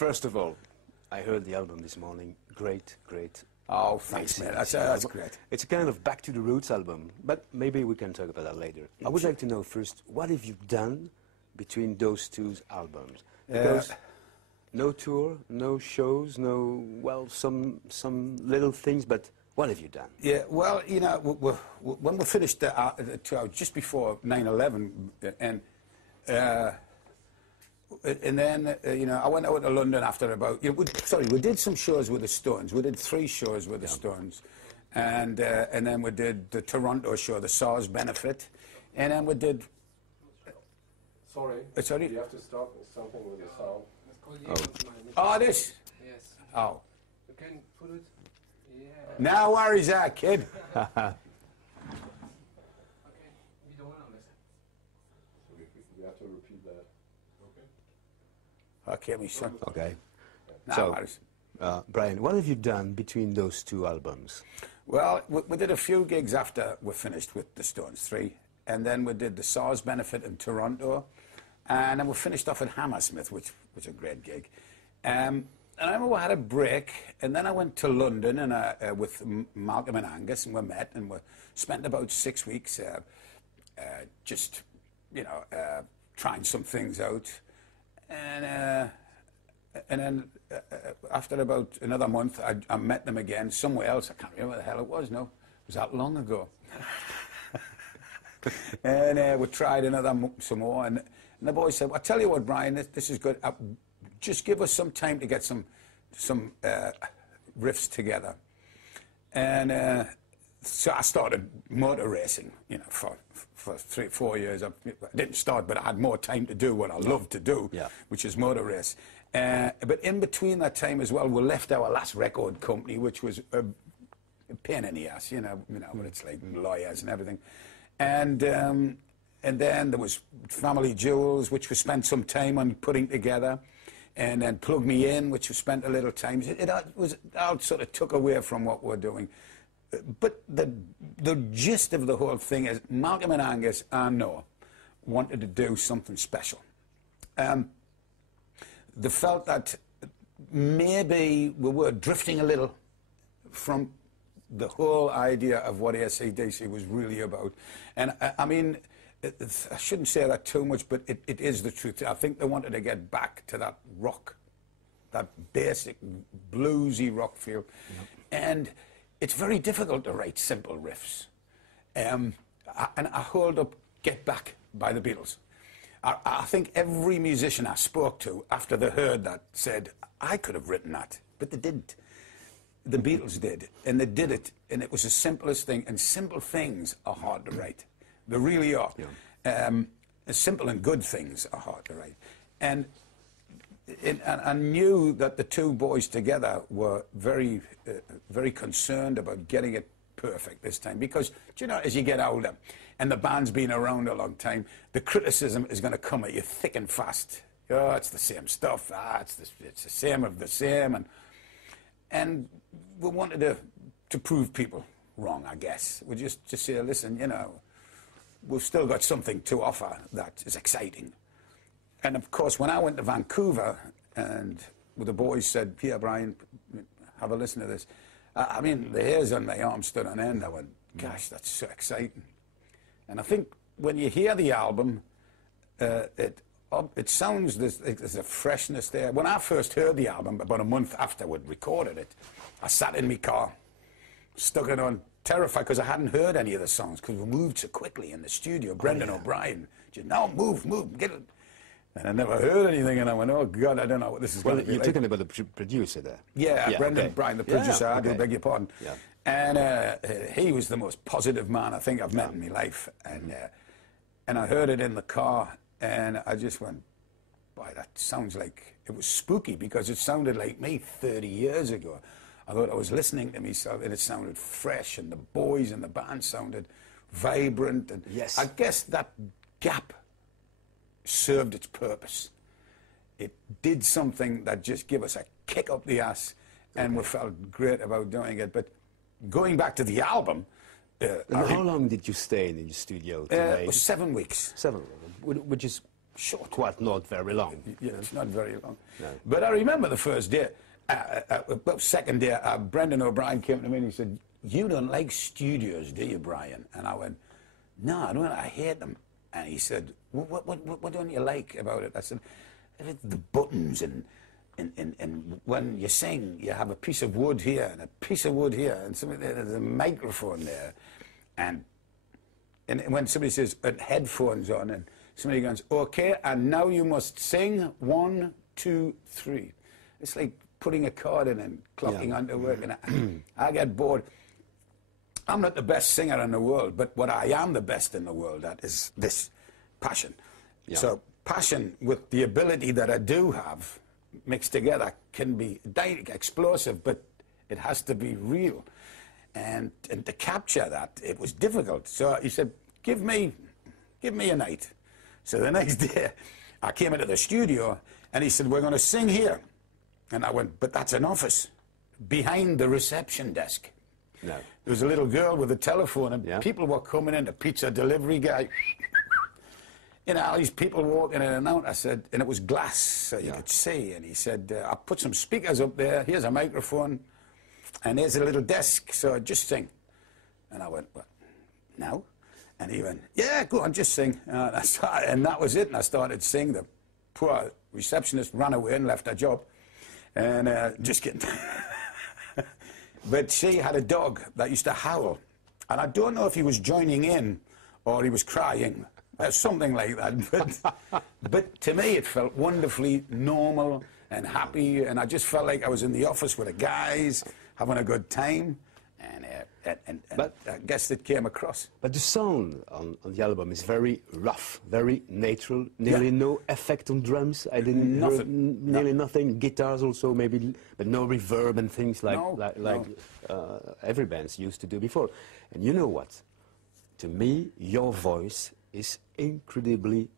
First of all, I heard the album this morning. Great, great. Oh, thanks, man. That's great. It's a kind of back to the roots album, but maybe we can talk about that later. I would like to know first, what have you done between those two albums? Because no tour, no shows, no, well, some little things, but what have you done? Yeah, well, you know, when we finished the tour just before 9/11, and then, you know, I went out to London after about, you know, we did some shows with the Stones. We did 3 shows with the Stones. And then we did the Toronto show, the SARS benefit. And then we did... Sorry. Sorry? You have to stop something with the sound. Oh, this? Yes. Oh. You can put it... Yeah. No worries there, kid. Okay. We don't want to listen. So we have to repeat that. Okay, my son. Okay. No So, worries. Brian, what have you done between those 2 albums? Well, we did a few gigs after we finished with the Stones, 3. And then we did the SARS benefit in Toronto. And then we finished off in Hammersmith, which was a great gig. And I remember we had a break, and then I went to London and with Malcolm and Angus, and we met, and we spent about 6 weeks just, you know, trying some things out. And then after about another month, I met them again somewhere else. I can't remember where the hell it was now. It was that long ago. And we tried some more, and the boy said, well, I tell you what, Brian, this is good. Just give us some time to get some riffs together. And so I started motor racing, you know, for 3 or 4 years. I didn't start, but I had more time to do what I love to do, which is motor race. But in between that time as well, we left our last record company, which was a pain in the ass, you know what it's like, lawyers and everything. And then there was Family Jewels, which we spent some time on putting together. And then Plug Me In, which we spent a little time. It all sort of took away from what we're doing. But the gist of the whole thing is Malcolm and Angus, I know, wanted to do something special. They felt that maybe we were drifting a little from the whole idea of what AC/DC was really about. And I mean, I shouldn't say that too much, but it is the truth. I think they wanted to get back to that rock, that basic bluesy rock feel. Yep. And it's very difficult to write simple riffs. And I hold up Get Back by the Beatles. I think every musician I spoke to after they heard that said, I could have written that, but they didn't. The Beatles did, and they did it, and it was the simplest thing, and simple things are hard to write. They really are. Yeah. Simple and good things are hard to write. And I knew that the 2 boys together were very, very concerned about getting it perfect this time. Because, you know, as you get older, and the band's been around a long time, the criticism is going to come at you thick and fast. Oh, it's the same stuff. It's the same of the same. And we wanted to prove people wrong, I guess. We just say, listen, you know, we've still got something to offer that is exciting. And of course, when I went to Vancouver and the boys said, here, Brian, have a listen to this. I mean, the hairs on my arm stood on end. I went, gosh, that's so exciting. And I think when you hear the album, it sounds, there's a freshness there. When I first heard the album, about a month after we'd recorded it, I sat in my car, stuck it on, terrified because I hadn't heard any of the songs because we moved so quickly in the studio. Brendan O'Brien, just, no, move, get it. And I never heard anything, and I went, oh, God, I don't know what this is going to be you're like. talking about the producer there. Yeah, Brendan O'Brien, the producer, I do beg your pardon. Yeah. And he was the most positive man I think I've met in my life. And I heard it in the car, and I just went, boy, that sounds like, it was spooky because it sounded like me 30 years ago. I thought I was listening to myself, and it sounded fresh, and the boys and the band sounded vibrant. And yes. I guess that gap served its purpose. It did something that just gave us a kick up the ass, and we felt great about doing it. But going back to the album... how long did you stay in the studio today? It was 7 weeks. 7, which is short. Quite not very long. Yeah, it's not very long. No. But I remember the first day, about second day, Brendan O'Brien came to me and he said, "You don't like studios, do you, Brian?" And I went, "No, I don't. I hate them." And he said, what don't you like about it? I said, "The buttons and when you sing, you have a piece of wood here and a piece of wood here, and there's a microphone there, and when somebody says headphones on, and somebody goes, 'Okay, and now you must sing 1, 2, 3.' It's like putting a card in and clocking onto work, and I get bored. I'm not the best singer in the world, but what I am the best in the world at is this passion. Yeah. So passion with the ability that I do have mixed together can be explosive, but it has to be real. And to capture that, it was difficult. So he said, give me a night. So the next day, I came into the studio, and he said, "We're going to sing here." And I went, "But that's an office, behind the reception desk." No. There was a little girl with a telephone, and Yeah. people were coming in, the pizza delivery guy. You know, all these people walking in and out. I said, and it was glass, so you could see. And he said, "I'll put some speakers up there. Here's a microphone, and here's a little desk, so just sing." And I went, "What, now?" And he went, "Yeah, go on, just sing." And that was it, and I started singing. The poor receptionist ran away and left her job. And just kidding. But she had a dog that used to howl. And I don't know if he was joining in or he was crying, something like that. But to me, it felt wonderfully normal and happy. And I just felt like I was in the office with the guys, having a good time. And I guess it came across. But the sound on the album is very rough, very natural, nearly no effect on drums. I didn't hear nearly nothing. Guitars also maybe, but no reverb and things like every band's used to do before. And you know what? To me, your voice is incredibly,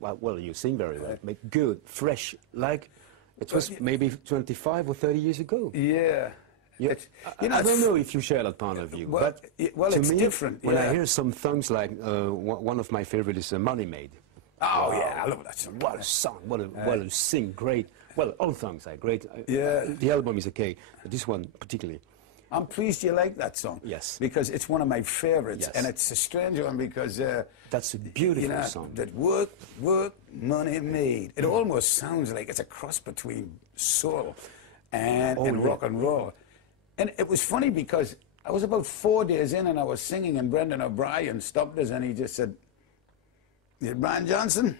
well, you sing very well, but good, fresh, like it was maybe 25 or 30 years ago. Yeah. Yeah, I don't know if you share that point of view, but to it's me, different. When I hear some songs like one of my favorites is "Money Made." Oh yeah, I love that song. What a song! What a sing! Great. Well, all songs are great. Yeah. The album is okay, but this one particularly. I'm pleased you like that song. Yes. Because it's one of my favorites, Yes. and it's a strange one because That's a beautiful you know, song. that work, money made. It almost sounds like it's a cross between soul and rock and roll. And it was funny because I was about 4 days in and I was singing, and Brendan O'Brien stopped us and he just said, "Is it Brian Johnson?"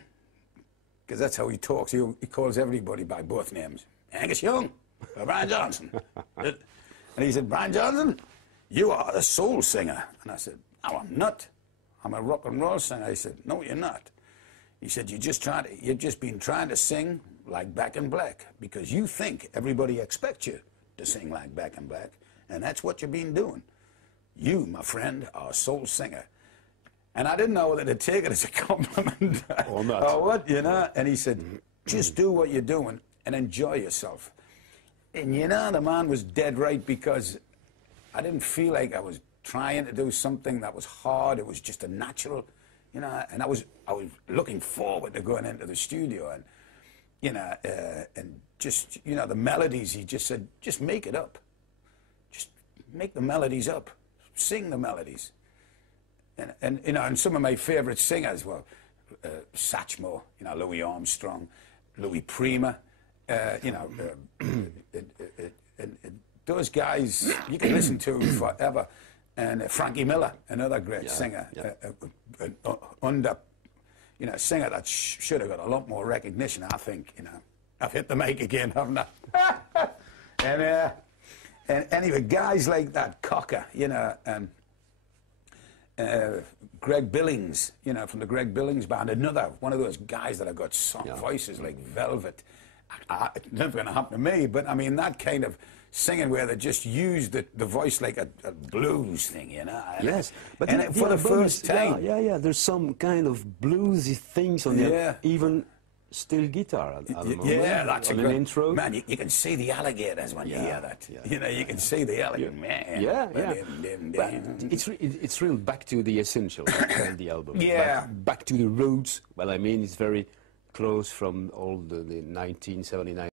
Because that's how he talks. He calls everybody by both names. Angus Young or Brian Johnson. And he said, "Brian Johnson, you are the soul singer." And I said, "No, I'm not. I'm a rock and roll singer." He said, "No, you're not." He said, you've just been trying to sing like Back in Black because you think everybody expects you to sing like Back in Black, and that's what you've been doing. You, my friend, are a soul singer." And I didn't know whether to take it as a compliment or not. or what, you know. And he said, "Just do what you're doing and enjoy yourself." And you know, the man was dead right, because I didn't feel like I was trying to do something that was hard. It was just a natural, you know. And I was looking forward to going into the studio, and you know, and just, you know, the melodies, he just said, just make it up. Just make the melodies up. Sing the melodies. And you know, and some of my favorite singers were Satchmo, you know, Louis Armstrong, Louis Prima, you know, and those guys you can listen to forever. And Frankie Miller, another great singer, you know, a singer that should have got a lot more recognition, I think. You know, I've hit the mic again, haven't I? and anyway, guys like that, Cocker, you know, and Greg Billings, you know, from the Greg Billings Band, another one of those guys that have got soft voices like velvet. It's never going to happen to me, but I mean, that kind of singing where they just use the voice like a blues thing, you know. Yes, but and for the first time, there's some kind of bluesy things on there, even steel guitar at the moment. Yeah, that's on a an good intro. man. You can see the alligators when you hear that. yeah. You know, you can see the alligator. Man. Yeah, yeah. Dim, But dim. it's real back to the essential of the album. Yeah. Back to the roots. Well, I mean, it's very close from all the 1979